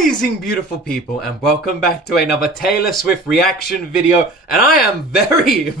Amazing beautiful people, and welcome back to another Taylor Swift reaction video. And I am very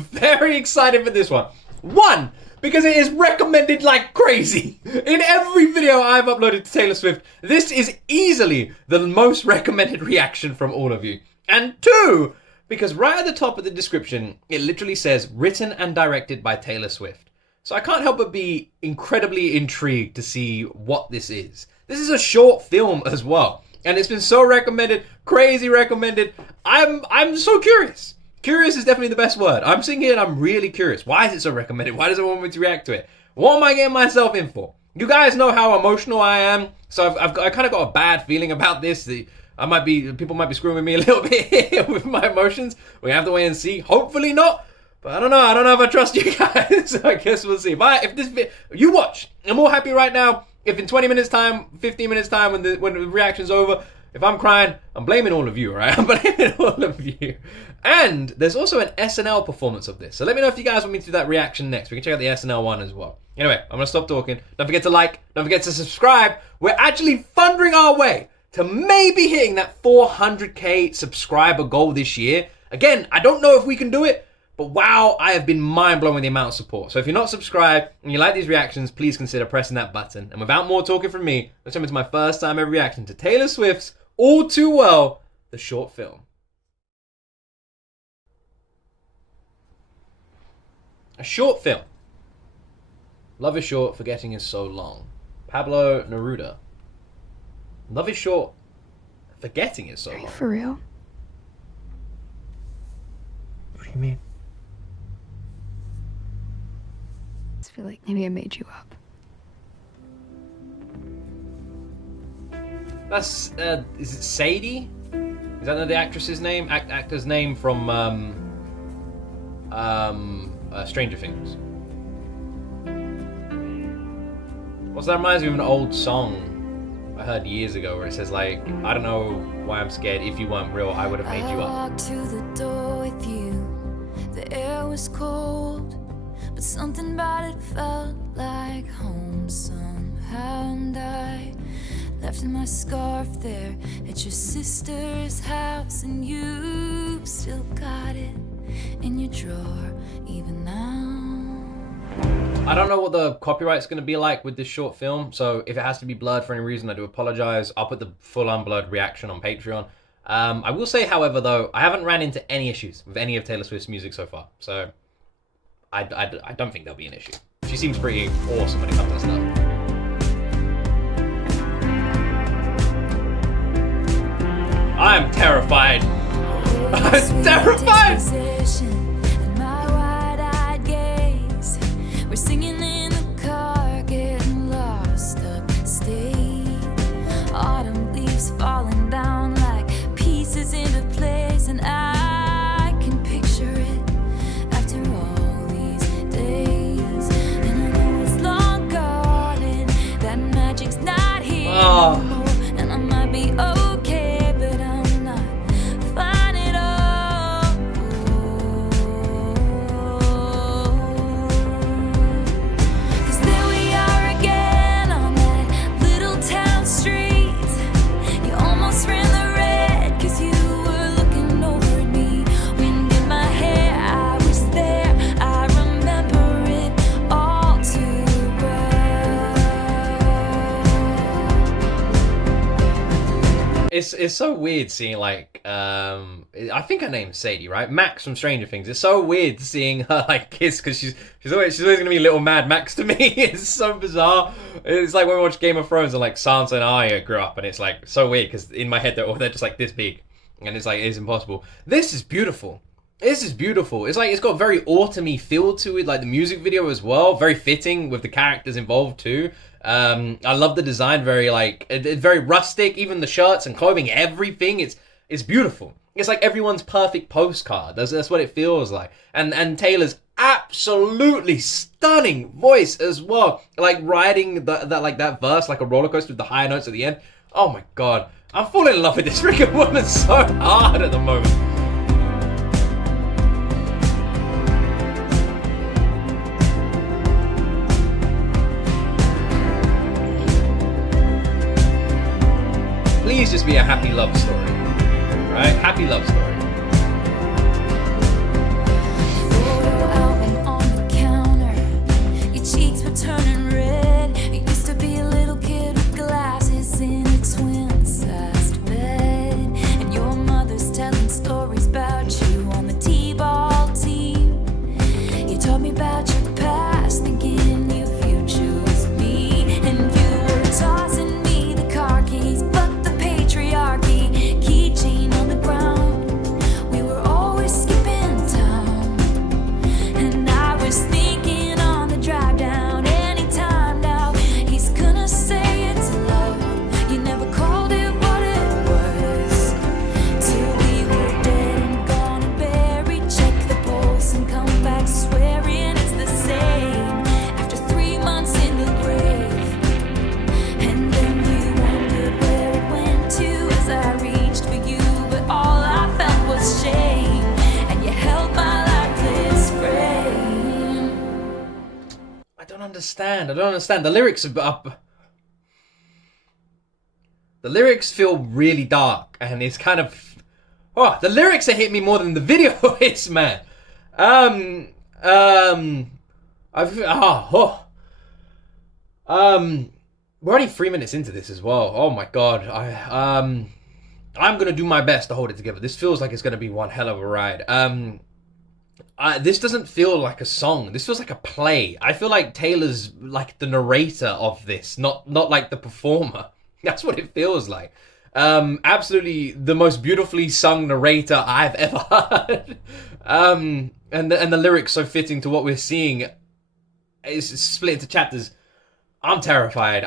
excited for this one. One, because it is recommended like crazy. In every video I've uploaded to Taylor Swift, this is easily the most recommended reaction from all of you. And two, because right at the top of the description, it literally says written and directed by Taylor Swift. So I can't help but be incredibly intrigued to see what this is. This is a short film as well. And it's been so recommended, crazy recommended. I'm so curious. Curious is definitely the best word. I'm sitting here and I'm really curious. Why is it so recommended? Why does everyone want me to react to it? What am I getting myself in for? You guys know how emotional I am, so I kind of got a bad feeling about this. People might be screwing with me a little bit here with my emotions. We have to wait and see. Hopefully not. But I don't know if I trust you guys. So I guess we'll see. If this video, you watch. I'm all happy right now. If in 20 minutes time, 15 minutes time, when the reaction's over, if I'm crying, I'm blaming all of you, right? I'm blaming all of you. And there's also an SNL performance of this. So let me know if you guys want me to do that reaction next. We can check out the SNL one as well. Anyway, I'm going to stop talking. Don't forget to like. Don't forget to subscribe. We're actually thundering our way to maybe hitting that 400k subscriber goal this year. Again, I don't know if we can do it. But wow, I have been mind-blown with the amount of support. So if you're not subscribed and you like these reactions, please consider pressing that button. And without more talking from me, let's jump into my first time ever reaction to Taylor Swift's All Too Well, the short film. A short film. Love is short, forgetting is so long. Pablo Neruda. Love is short, forgetting is so long. For real? What do you mean? I feel like maybe I made you up. That's, is it Sadie? Is that the actress's name? Actor's name from, Stranger Things. Also, that reminds me of an old song I heard years ago where it says like, I don't know why I'm scared. If you weren't real, I would have made you up. I walked to the door with you. The air was cold, but something about it felt like home somehow. And I left my scarf there at your sister's house, and you still got it in your drawer even now. I don't know what the copyright's going to be like with this short film, so if it has to be blurred for any reason, I do apologize. I'll put the full unblurred reaction on Patreon. I will say, however, though, I haven't ran into any issues with any of Taylor Swift's music so far, so I don't think there'll be an issue. She seems pretty awesome when it comes to stuff. I'm terrified. I'm terrified! We're singing in the car, getting lost upstate. Autumn leaves falling down like pieces into place, and I can picture it after all these days. And I know it's long gone and that magic's not here anymore. And I might be okay, but I'm not fine at all. Cause there we are again on that little town street. You almost ran the red cause you were looking over at me. Wind in my hair, I was there. I remember it all too well. It's so weird seeing like I think her name's Sadie, right? Max from Stranger Things. It's so weird seeing her like kiss because she's always gonna be little Mad Max to me. It's so bizarre. It's like when we watch Game of Thrones and like Sansa and Arya grew up, and it's like so weird because in my head they're just like this big, and it's like it's impossible. This is beautiful. This is beautiful. It's like it's got a very autumny feel to it, like the music video as well. Very fitting with the characters involved too. I love the design, very like it's very rustic. Even the shirts and clothing, everything. It's beautiful. It's like everyone's perfect postcard. That's what it feels like. And Taylor's absolutely stunning voice as well. Like riding that verse like a roller coaster with the higher notes at the end. Oh my god, I'm falling in love with this freaking woman so hard at the moment. Please just be a happy love story. Right? Happy love story. Photo album on the counter. Your cheeks were turning red. You used to be a little kid with glasses in a twin-sized bed. And your mother's telling stories about you on the t-ball team. You told me about your past, thinking your future was me. And you were tossing me the car keys, but the patriarchy, keychain on the ground. We were always skipping town. And I was thinking on the drive down, anytime now, he's gonna say it's love. You never called it what it was. Till we were dead and gone and buried. Check the pulse and come back swearing it's the same. After 3 months in the grave. And then you wondered where it went to as I reached for you. But all I felt was shame. And you held my lifeless frame. I don't understand. The lyrics are up. The lyrics feel really dark, and it's kind of. Oh, the lyrics are hitting me more than the video is, man. We're only 3 minutes into this as well. Oh my god. I'm gonna do my best to hold it together. This feels like it's gonna be one hell of a ride. This doesn't feel like a song. This feels like a play. I feel like Taylor's like the narrator of this, not like the performer. That's what it feels like. Absolutely the most beautifully sung narrator I've ever heard. And the lyrics so fitting to what we're seeing. It's split into chapters. I'm terrified.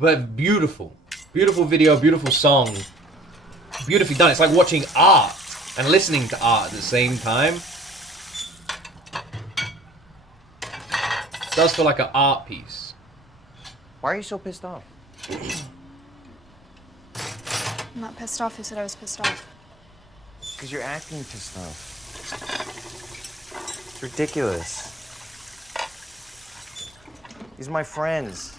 But beautiful. Beautiful video, beautiful song. Beautifully done. It's like watching art and listening to art at the same time. It does feel like an art piece. Why are you so pissed off? I'm not pissed off. Who said I was pissed off? Because you're acting pissed off. It's ridiculous. These are my friends.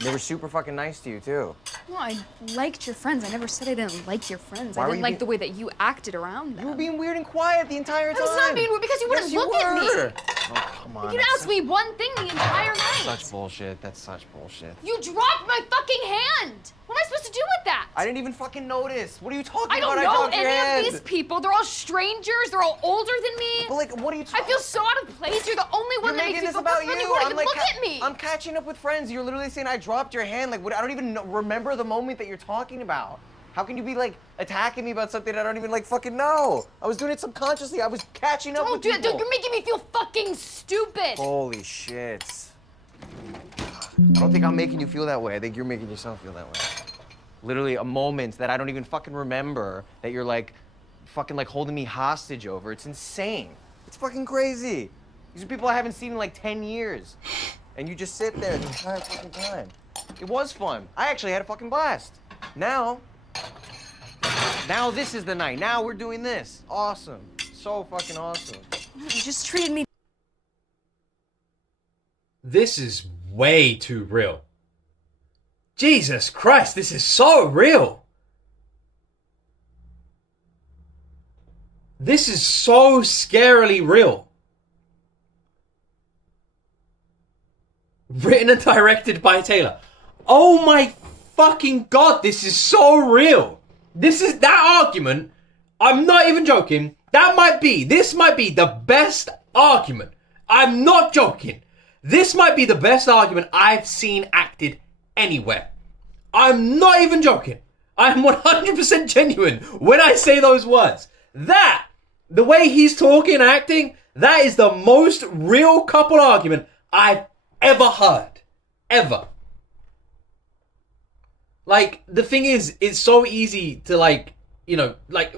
They were super fucking nice to you, too. No, I liked your friends. I never said I didn't like your friends. Why I were didn't you like being- the way that you acted around them. You were being weird and quiet the entire time. I was not being weird because you wouldn't Yes, you look at me. were. Oh, come on. You'd ask me one thing the entire night. Such bullshit. That's such bullshit. You dropped my fucking hand. What am I supposed to do with that? I didn't even fucking notice. What are you talking I about? don't know dropped your any hand. of these people. They're all strangers. They're all older than me. But like, what are you talking I feel so out of place. You're the only one You're that makes making me this feel about comfortable. you. You won't I'm even like, look at me. I'm catching up with friends. You're literally saying I dropped your hand. Like, what? I don't even remember the moment that you're talking about. How can you be like attacking me about something I don't even like fucking know? I was doing it subconsciously. I was catching up Don't with do that. people. You're making me feel fucking stupid. Holy shit. I don't think I'm making you feel that way. I think you're making yourself feel that way. Literally a moment that I don't even fucking remember that you're like fucking like holding me hostage over. It's insane. It's fucking crazy. These are people I haven't seen in like 10 years. And you just sit there the entire fucking time. It was fun. I actually had a fucking blast. Now this is the night. Now we're doing this. Awesome. So fucking awesome. You just treated me. This is way too real. Jesus Christ, this is so real. This is so scarily real. Written and directed by Taylor. Oh my fucking god, this is so real. This is that argument. I'm not even joking. This might be the best argument. I'm not joking. This might be the best argument I've seen acted anywhere. I'm not even joking. I'm 100% genuine when I say those words. That, the way he's talking and acting, that is the most real couple argument I've ever heard. Ever. Like, the thing is, it's so easy to like, you know, like,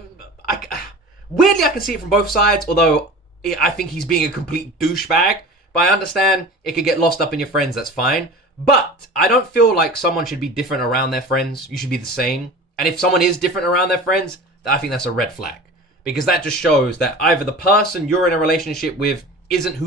weirdly I can see it from both sides, although I think he's being a complete douchebag. But I understand it could get lost up in your friends, that's fine. But I don't feel like someone should be different around their friends. You should be the same. And if someone is different around their friends, I think that's a red flag. Because that just shows that either the person you're in a relationship with isn't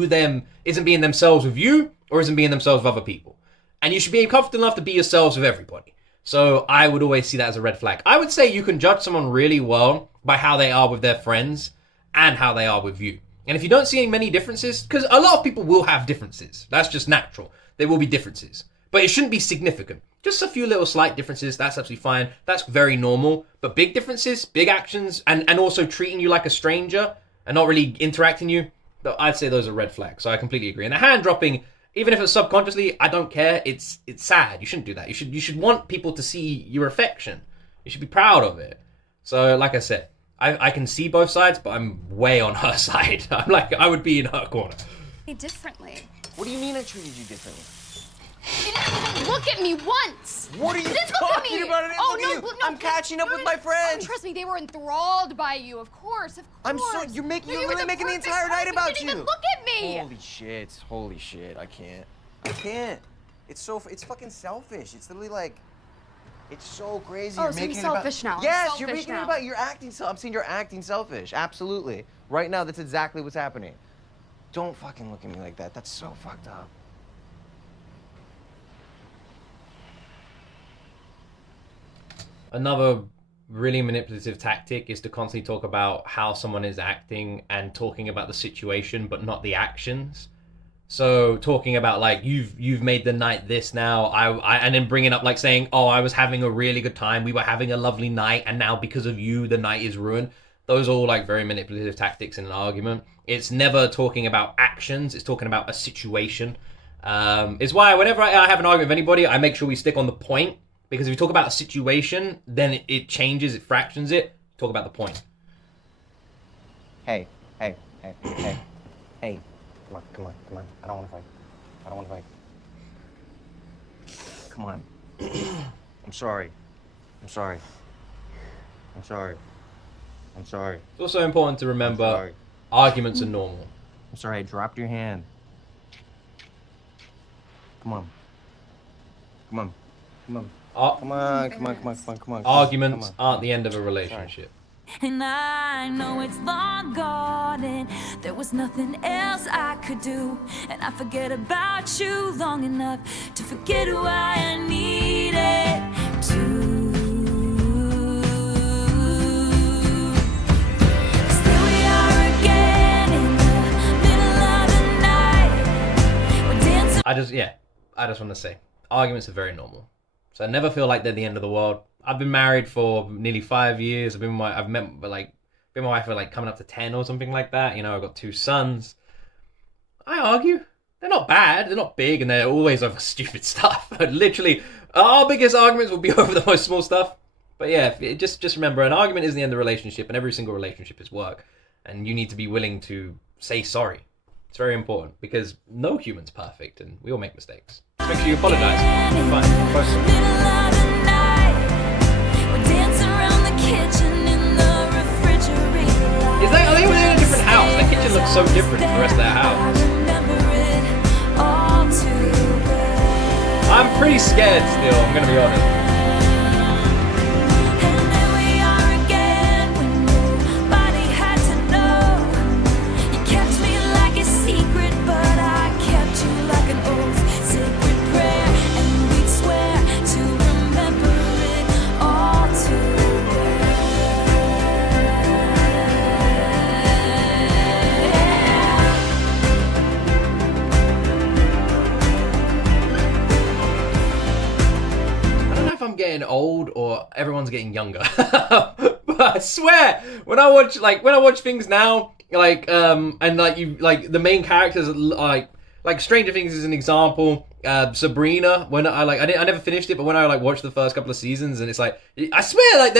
being themselves with you, or isn't being themselves with other people. And you should be comfortable enough to be yourselves with everybody. So I would always see that as a red flag. I would say you can judge someone really well by how they are with their friends and how they are with you. And if you don't see many differences, because a lot of people will have differences. That's just natural. There will be differences. But it shouldn't be significant. Just a few little slight differences, that's absolutely fine. That's very normal. But big differences, big actions, and also treating you like a stranger and not really interacting you, I'd say those are red flags. So I completely agree. And the hand dropping, even if it's subconsciously, I don't care. It's sad. You shouldn't do that. You should want people to see your affection. You should be proud of it. So like I said, I can see both sides, but I'm way on her side. I'm like, I would be in her corner. Differently. What do you mean I treated you differently? You didn't even look at me once. What are you talking about? I didn't look at you. I'm catching up with my friends. Oh, trust me, they were enthralled by you. Of course. I'm so you're really making the entire night about you. You didn't even look at me. Holy shit! I can't. It's fucking selfish. It's literally like, it's so crazy. Oh, you're so making you're selfish it about, now. Yes, you're making it about. You're acting. I'm saying you're acting selfish. Absolutely. Right now, that's exactly what's happening. Don't fucking look at me like that. That's so fucked up. Another really manipulative tactic is to constantly talk about how someone is acting and talking about the situation, but not the actions. So talking about like, you've made the night this now, and then bringing up like saying, oh, I was having a really good time, we were having a lovely night, and now because of you, the night is ruined. Those are all like very manipulative tactics in an argument. It's never talking about actions, it's talking about a situation. It's why whenever I have an argument with anybody, I make sure we stick on the point. Because if you talk about a situation, then it changes, it fractions it. Talk about the point. Hey. Come on. I don't want to fight. Come on. I'm sorry. It's also important to remember arguments are normal. I'm sorry, I dropped your hand. Come on. Arguments aren't the end of a relationship. And I know it's long gone and there was nothing else I could do. And I forget about you long enough to forget why I needed to. Still we are again in the middle of the night. We're dancing. I just want to say, arguments are very normal. So I never feel like they're the end of the world. I've been married for nearly 5 years. I've been with my wife for like coming up to 10 or something like that. You know, I've got 2 sons. I argue. They're not bad. They're not big, and they're always over stupid stuff. Literally, our biggest arguments will be over the most small stuff. But yeah, just remember, an argument isn't the end of the relationship, and every single relationship is work. And you need to be willing to say sorry. It's very important, because no human's perfect, and we all make mistakes. Just make sure you apologize. Fine. Are they in a different house? Their kitchen looks so different from the rest of their house. I'm pretty scared still, I'm gonna be honest. I'm getting old or everyone's getting younger. But I swear, when I watch things now, like and like the main characters, like Stranger Things is an example. Sabrina, when I never finished it, but when I like watched the first couple of seasons, and it's like, I swear, like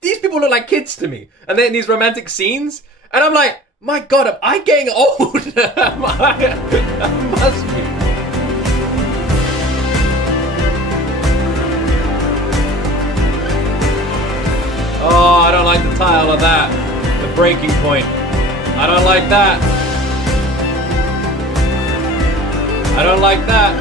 these people look like kids to me, and then these romantic scenes, and I'm like, my God, am I getting old? I must be. Oh, I don't like the title of that. The breaking point. I don't like that. I don't like that.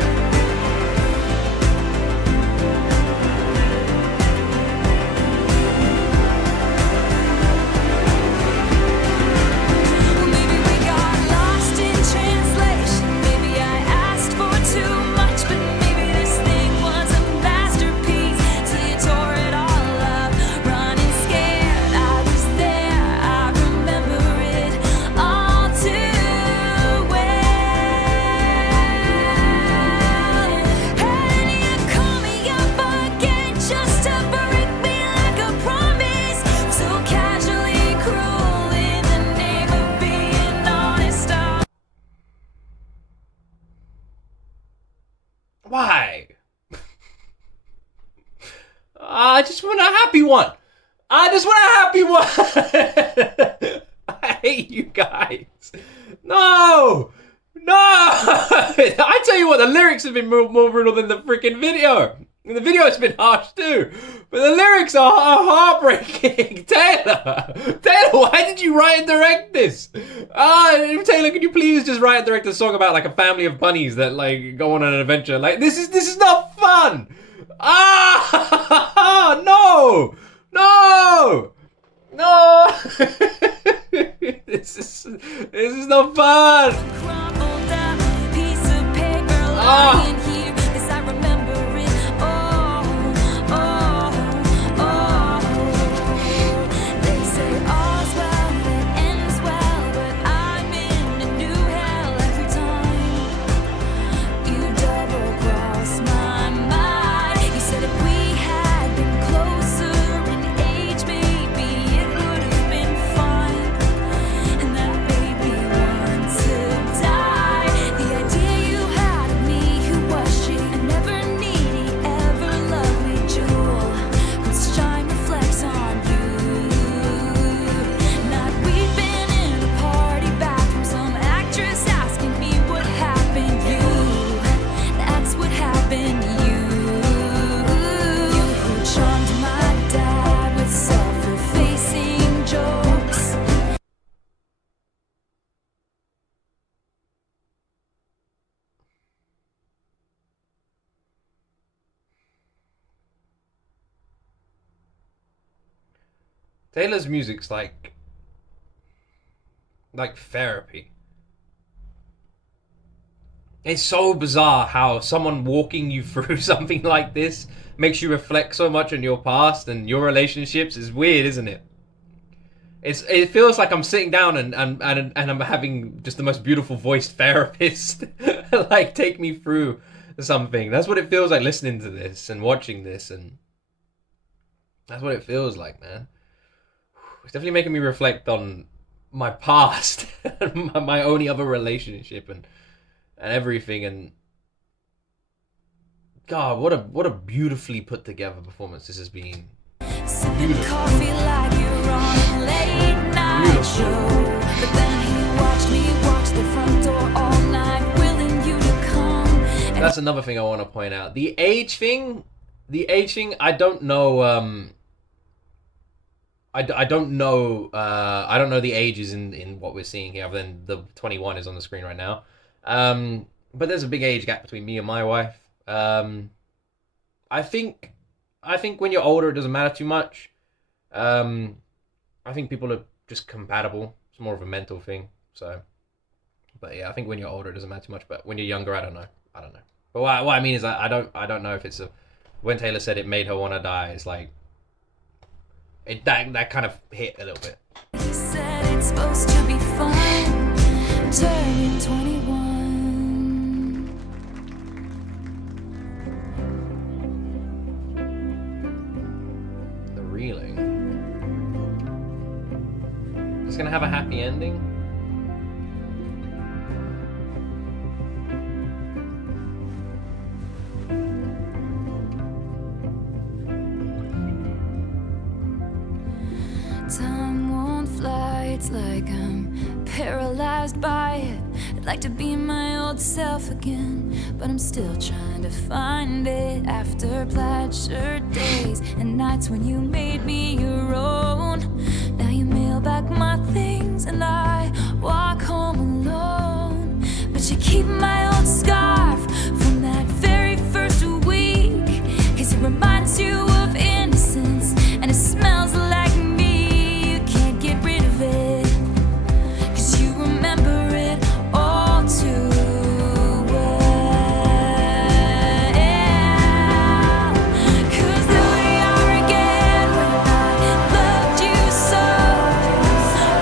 Maybe we got lost in translation. Maybe I asked for too much, but maybe this thing was a masterpiece. So you I just want a happy one. I just want a happy one. I hate you guys. No. I tell you what, the lyrics have been more brutal than the freaking video. And the video has been harsh too. But the lyrics are heartbreaking. Taylor, why did you write and direct this? Taylor, could you please just write and direct a song about like a family of bunnies that like go on an adventure? Like this is not fun. No. This is not fun. Crumpled up piece of paper lying here as I remember it. They say all's well that ends well, but I'm in a new hell every time you double cross my mind. You said if we had been closer in age, maybe it would have been fine. And that baby wants to die. The idea you had of me, who was she? A never needy, ever lovely jewel whose shine reflects on you. Not we've been in a party back from some actress asking me what happened. You, that's what happened. You who charmed my dad with self-effacing jokes. Taylor's music's like therapy. It's so bizarre how someone walking you through something like this makes you reflect so much on your past and your relationships. Is weird, isn't it? It feels like I'm sitting down and I'm having just the most beautiful voiced therapist like take me through something. That's what it feels like listening to this and watching this, and that's what it feels like, man. It's definitely making me reflect on my past, my only other relationship, and everything. And God, what a beautifully put together performance this has been. Sipping coffee like you're on a late night show. But then he watched me watch the front door all night, willing you to come. And That's another thing I want to point out. The age thing, I don't know. I don't know. I don't know the ages in what we're seeing here, other than the 21 is on the screen right now. But there's a big age gap between me and my wife. I think when you're older, it doesn't matter too much. I think people are just compatible. It's more of a mental thing. So, but yeah, I think when you're older, it doesn't matter too much. But when you're younger, I don't know. But what I mean is, I don't know if it's a. When Taylor said it made her want to die, it's like that kind of hit a little bit. he said it's supposed to be fun. Turning 21. The reeling. It's gonna have a happy ending. Time won't fly, it's like I'm paralyzed by it. I'd like to be my old self again, but I'm still trying to find it. After plaid shirt days and nights when you made me your own, now you mail back my things and I walk home alone. But you keep my old scarf from that very first week, 'cause it reminds you of innocence and it smells like me. You can't get rid of it, 'cause you remember it all too well. 'Cause there we are again when I loved you so.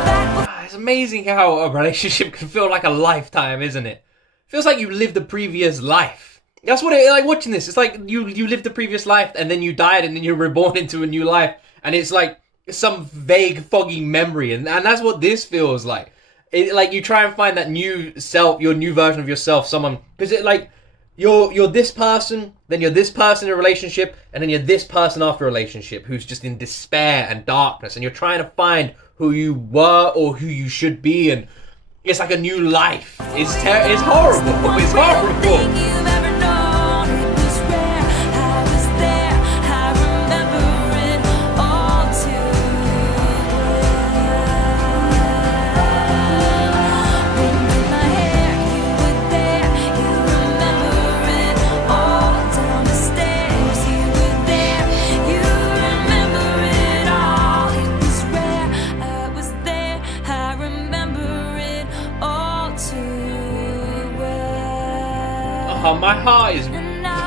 Back It's amazing how a relationship can feel like a lifetime, isn't it? Feels like you lived a previous life. That's what it like watching this. It's like you lived a previous life and then you died and then you're reborn into a new life, and it's like some vague, foggy memory, and that's what this feels like. Like you try and find that new self, your new version of yourself, someone, because it like you're this person, then you're this person in a relationship, and then you're this person after a relationship who's just in despair and darkness, and you're trying to find who you were or who you should be, and it's like a new life. It's horrible. It's horrible. Oh, my heart is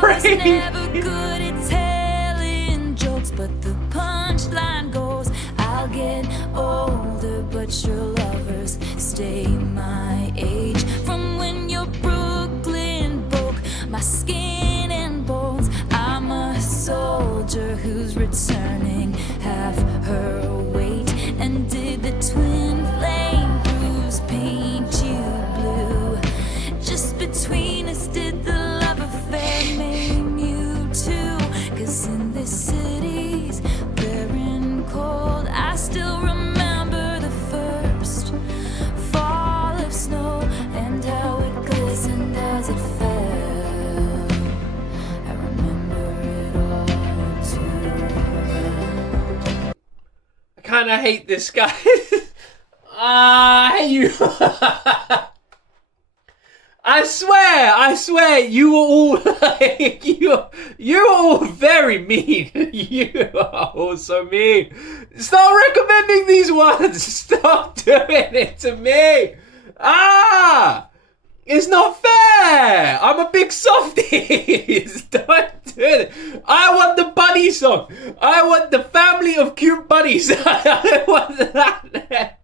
breaking. Good at telling jokes, but the punchline goes, I'll get older, but your lovers stay my age. From when your Brooklyn broke my skin and bones, I'm a soldier who's returning half her weight. And did the twin flame bruise paint you blue? Just between us, did the love affair maim you too? 'Cause in this city's barren cold, I still remember the first fall of snow and how it glistened as it fell. I remember it all too well. I kind of hate this guy. I hate you. I swear, you were all like, you were all very mean. You are all so mean. Stop recommending these ones. Stop doing it to me. It's not fair. I'm a big softie. Don't do it. I want the bunny song. I want the family of cute bunnies. I want that.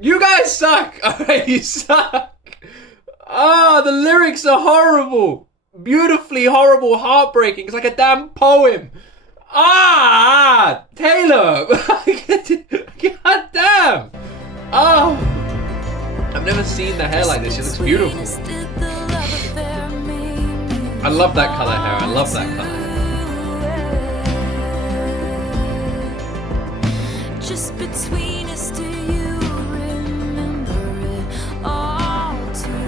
You guys suck. Alright, you suck. The lyrics are horrible. Beautifully horrible, heartbreaking. It's like a damn poem. Taylor. God damn. I've never seen the hair like this. She looks beautiful. I love that color hair. I love that color hair. Just between us, do you remember it all too well?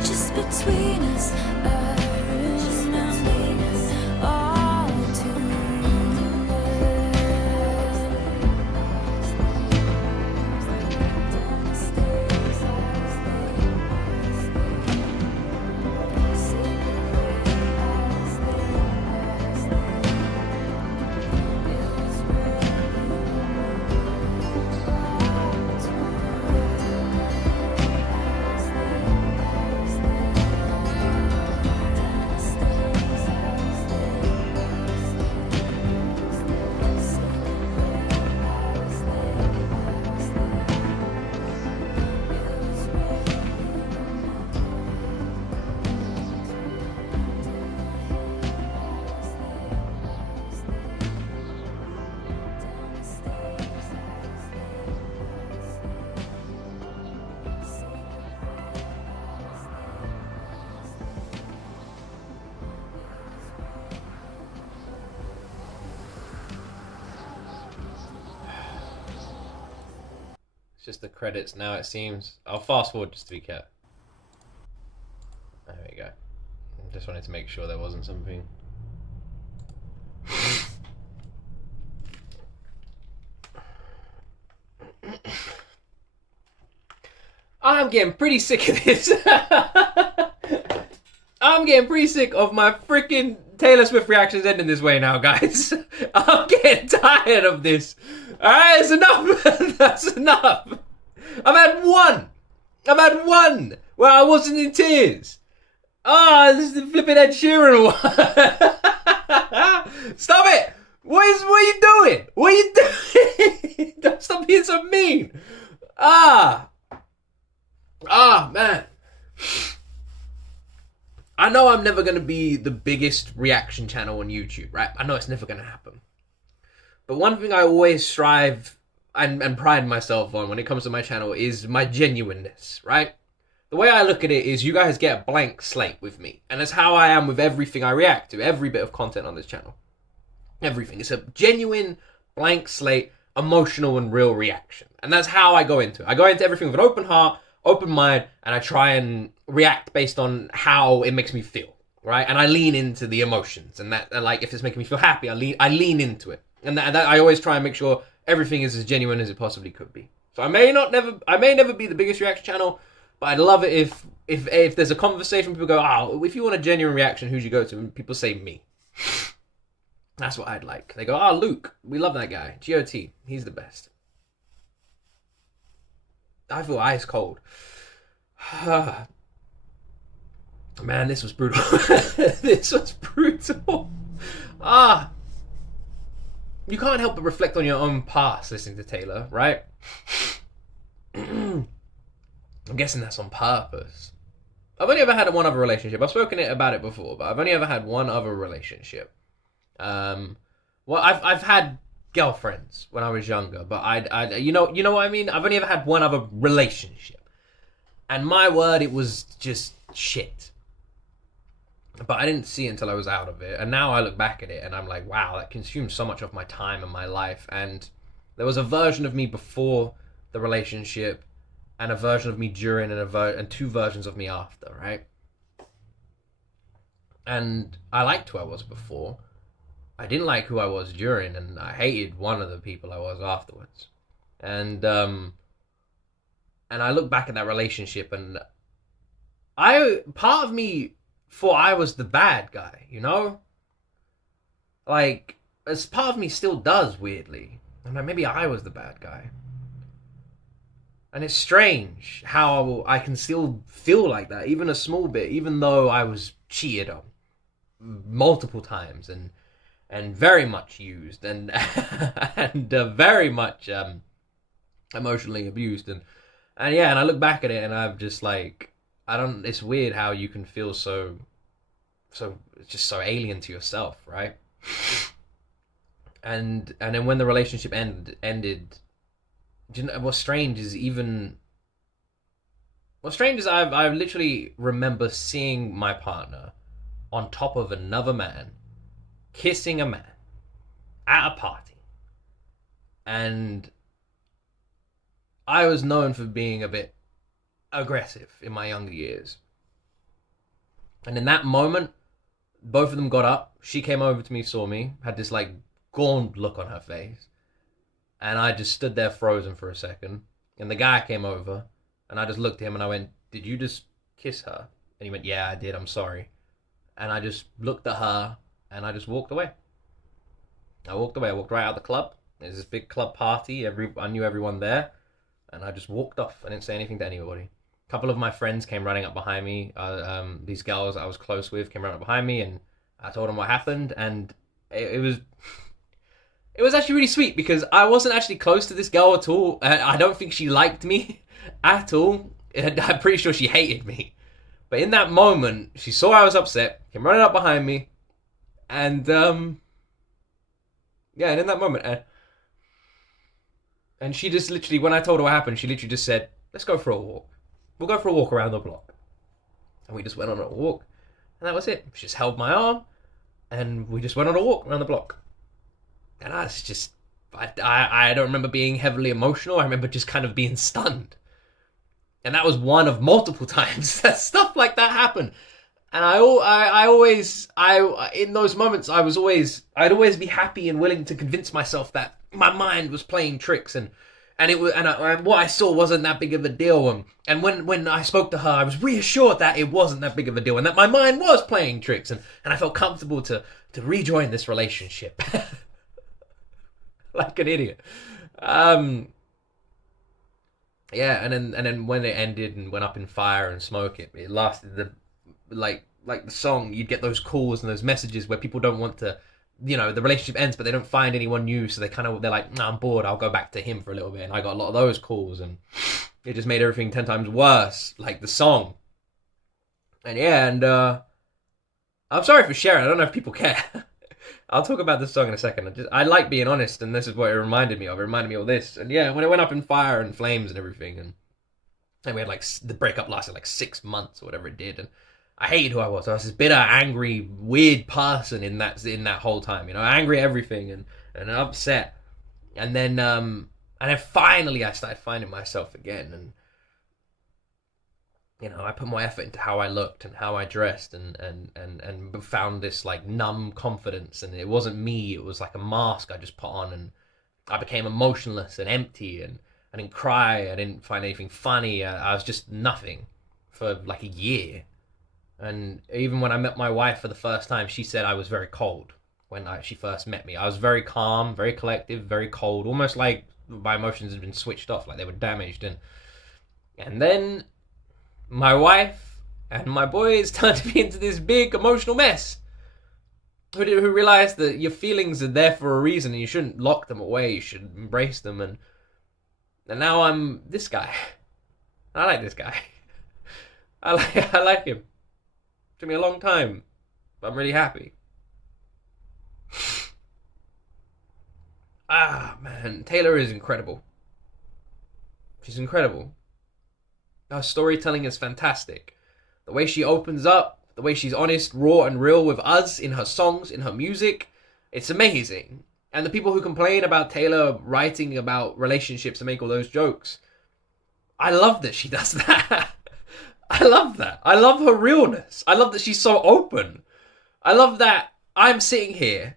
Just between us, I remember it all too Just the credits now, it seems. I'll fast forward just to be kept. There we go. I just wanted to make sure there wasn't something. I'm getting pretty sick of this. I'm getting pretty sick of my freaking Taylor Swift reactions ending this way now, guys. I'm getting tired of this. Alright, it's enough. That's enough. I've had one where I wasn't in tears. This is the flipping Ed Sheeran one. Stop it. What are you doing? What are you doing? Don't stop being so mean. Man. I know I'm never going to be the biggest reaction channel on YouTube, right? I know it's never going to happen. But one thing I always strive and pride myself on when it comes to my channel is my genuineness, right? The way I look at it is you guys get a blank slate with me. And that's how I am with everything I react to, every bit of content on this channel. Everything. It's a genuine, blank slate, emotional and real reaction. And that's how I go into it. I go into everything with an open heart, open mind, and I try and react based on how it makes me feel, right? And I lean into the emotions. And that, like, if it's making me feel happy, I lean into it. And that I always try and make sure everything is as genuine as it possibly could be. So I may never be the biggest reaction channel, but I'd love it if there's a conversation, people go, oh, if you want a genuine reaction, who'd you go to? And people say me. That's what I'd like. They go, oh, Luke, we love that guy. G.O.T, he's the best. I feel ice cold. Man, this was brutal. This was brutal. You can't help but reflect on your own past listening to Taylor, right? I'm guessing that's on purpose. I've only ever had one other relationship. I've spoken about it before, but I've only ever had one other relationship. Well, I've had girlfriends when I was younger, but you know what I mean? I've only ever had one other relationship. And my word, it was just shit. But I didn't see it until I was out of it. And now I look back at it and I'm like, wow, that consumed so much of my time and my life. And there was a version of me before the relationship and a version of me during and two versions of me after, right? And I liked who I was before. I didn't like who I was during, and I hated one of the people I was afterwards. And I look back at that relationship, and part of me thought I was the bad guy, you know? Like, as part of me still does, weirdly. I'm like, maybe I was the bad guy. And it's strange how I can still feel like that, even a small bit, even though I was cheated on multiple times and very much used and very much emotionally abused and I look back at it and I'm just like, it's weird how you can feel so just so alien to yourself, right? And then when the relationship ended, do you know what's strange is I literally remember seeing my partner on top of another man, kissing a man at a party. And I was known for being a bit aggressive in my younger years. And in that moment, both of them got up. She came over to me, saw me, had this like gaunt look on her face. And I just stood there frozen for a second. And the guy came over, and I just looked at him and I went, "Did you just kiss her?" And he went, "Yeah, I did, I'm sorry." And I just looked at her, and I just walked away. I walked right out of the club. There's this big club party. I knew everyone there. And I just walked off. I didn't say anything to anybody. A couple of my friends came running up behind me. These girls I was close with came running up behind me, and I told them what happened. And it was actually really sweet because I wasn't actually close to this girl at all. I don't think she liked me at all. I'm pretty sure she hated me. But in that moment, she saw I was upset, came running up behind me, and and in that moment, and she just literally, when I told her what happened, she literally just said, "Let's go for a walk. We'll go for a walk around the block." And we just went on a walk, and that was it. She just held my arm, and we just went on a walk around the block. And I was just, I don't remember being heavily emotional. I remember just kind of being stunned. And that was one of multiple times that stuff like that happened. And in those moments, I'd always be happy and willing to convince myself that my mind was playing tricks and what I saw wasn't that big of a deal. And when I spoke to her, I was reassured that it wasn't that big of a deal and that my mind was playing tricks. And I felt comfortable to rejoin this relationship. Like an idiot. And then when it ended and went up in fire and smoke, it lasted like the song. You'd get those calls and those messages where people don't want to, the relationship ends, but they don't find anyone new, so they're like, "Nah, I'm bored, I'll go back to him for a little bit." And I got a lot of those calls, and it just made everything 10 times worse, like the song. And I'm sorry for sharing. I don't know if people care. I'll talk about this song in a second. I like being honest, and this is what it reminded me of. It reminded me of this. And yeah, when it went up in fire and flames and everything, and we had like the breakup lasted like 6 months or whatever it did, and I hated who I was. I was this bitter, angry, weird person in that whole time. You know, angry at everything and upset. And then finally I started finding myself again, and you know, I put more effort into how I looked and how I dressed, and found this like numb confidence, and it wasn't me. It was like a mask I just put on, and I became emotionless and empty, and I didn't cry. I didn't find anything funny. I was just nothing for like a year. And even when I met my wife for the first time, she said I was very cold when she first met me. I was very calm, very collective, very cold, almost like my emotions had been switched off, like they were damaged. And then my wife and my boys turned me into this big emotional mess. Who realized that your feelings are there for a reason, and you shouldn't lock them away. You should embrace them. And now I'm this guy. I like this guy. I like him. Took me a long time, but I'm really happy. Man, Taylor is incredible. She's incredible. Her storytelling is fantastic. The way she opens up, the way she's honest, raw, and real with us in her songs, in her music, it's amazing. And the people who complain about Taylor writing about relationships and make all those jokes, I love that she does that. I love that. I love her realness. I love that she's so open. I love that I'm sitting here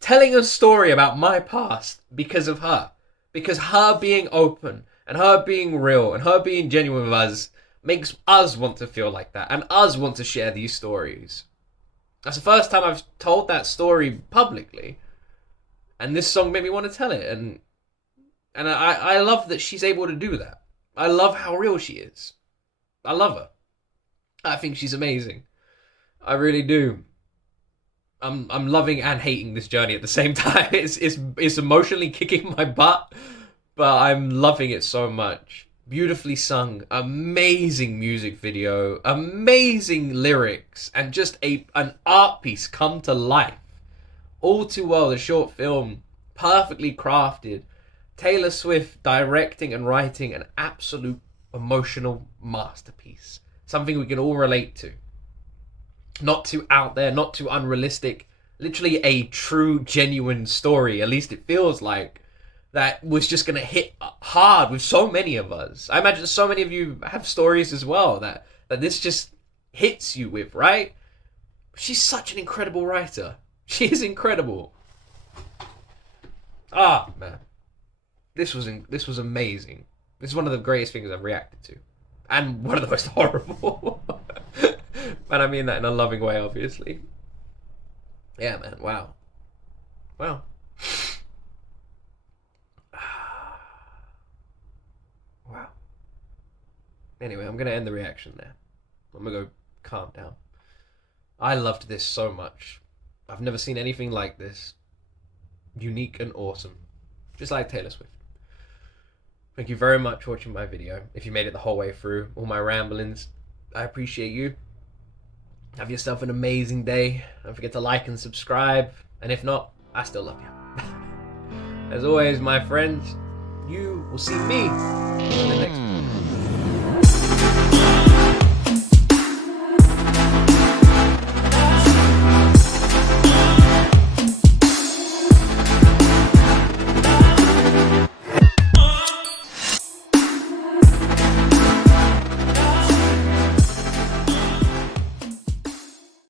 telling a story about my past because of her. Because her being open and her being real and her being genuine with us makes us want to feel like that and us want to share these stories. That's the first time I've told that story publicly. And this song made me want to tell it. And I love that she's able to do that. I love how real she is. I love her. I think she's amazing. I really do. I'm loving and hating this journey at the same time. It's emotionally kicking my butt, but I'm loving it so much. Beautifully sung, amazing music video, amazing lyrics, and just an art piece come to life. All too well, the short film, perfectly crafted. Taylor Swift directing and writing an absolute emotional masterpiece. Something we can all relate to. Not too out there, not too unrealistic. Literally a true, genuine story, at least it feels like, that was just going to hit hard with so many of us. I imagine so many of you have stories as well that this just hits you with, right? She's such an incredible writer. She is incredible. Man. This was amazing. This is one of the greatest things I've reacted to. And one of the most horrible. And I mean that in a loving way, obviously. Yeah, man. Wow. Wow. Wow. Anyway, I'm going to end the reaction there. I'm going to go calm down. I loved this so much. I've never seen anything like this. Unique and awesome. Just like Taylor Swift. Thank you very much for watching my video. If you made it the whole way through, all my ramblings, I appreciate you. Have yourself an amazing day. Don't forget to like and subscribe. And if not, I still love you. As always, my friends, you will see me in the next video.